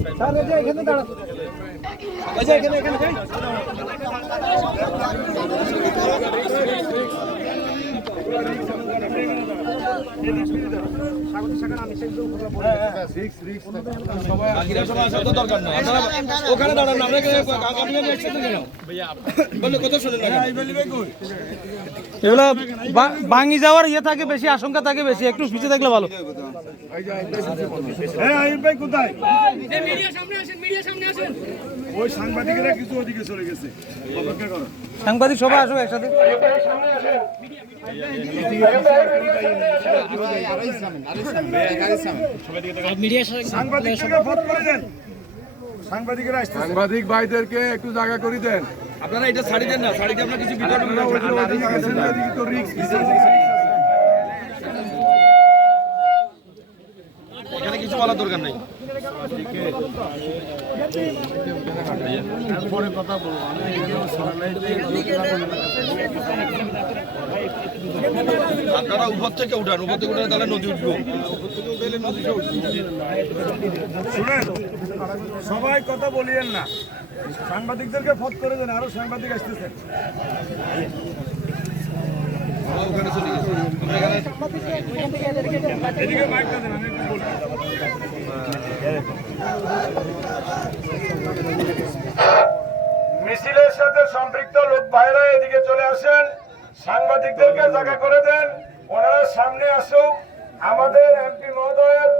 এখানে দাঁড়ান এই যে এখানে এখানে বাকিরা সবাই আসার তো দরকার নেই আপনারা ওখানে দাঁড়ান না আমরা এখানে আপনি একসাথে কেন বললে কথা শুনেন না এগুলো ভাঙি যাওয়ার ইয়ে থাকে বেশি আশঙ্কা থাকে বেশি। একটু পিছিয়ে থাকলে ভালো। হ্যাঁ আইব ভাই কোথায়? মিডিয়া সামনে আসেন মিডিয়া সামনে আসেন। ওই সাংবাদিকেরা কিছু ওদিকে চলে গেছে। অপেক্ষা করো। সাংবাদিক সবাই আসুক একসাথে। সাংবাদিক ভাইদেরকে একটু জায়গা করে দেন। আপনারা এটা ছাড়ি দেন না ছাড়িতে আপনার কিছু এখানে কিছু বলার দরকার নেই। আপনারা উপর থেকে উঠান উপর থেকে উঠে তাহলে নদী উঠবো। শুনেন সবাই কথা বলিয়েন না। সাংবাদিকদেরকে ফোন করে দেন আরও সাংবাদিক আসতেছেন এদিকে মাইকটা দেন আমি একটু মিছিলের সাথে সম্পৃক্ত লোক বাইরে এদিকে সাংবাদিকদেরকে জায়গা করে দেন। ওনারা সামনে আসুক। আমাদের এমপি মহোদয়ের